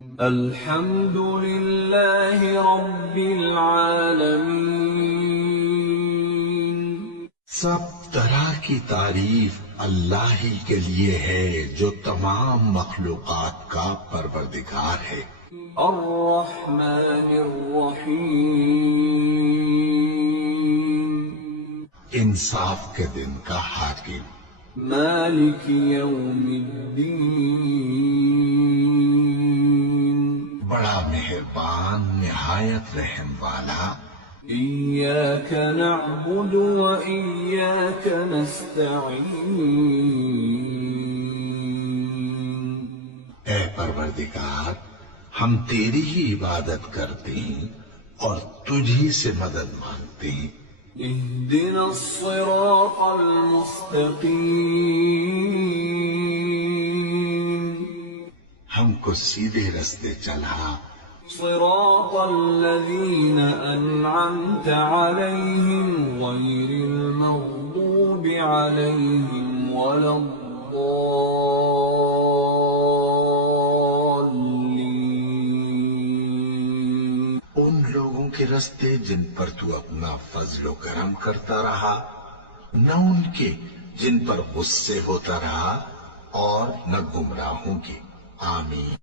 الحمد للہ رب العالمین، سب طرح کی تعریف اللہ ہی کے لیے ہے جو تمام مخلوقات کا پروردگار ہے۔ الرحمن الرحیم، انصاف کے دن کا حاکم، مالک یوم الدین، بڑا مہربان نہایت رحم والا۔ ایاک نعبد و ایاک نستعین، اے پروردگار، ہم تیری ہی عبادت کرتے ہیں اور تجھی سے مدد مانگتے ہیں۔ اہدنا الصراط المستقیم، ہم کو سیدھے رستے چلا، صراط الذین انعمت علیہم غیر المغضوب علیہم ولا الضالین، ان لوگوں کے رستے جن پر تو اپنا فضل و کرم کرتا رہا، نہ ان کے جن پر غصے ہوتا رہا، اور نہ گمراہوں کے۔ آمین۔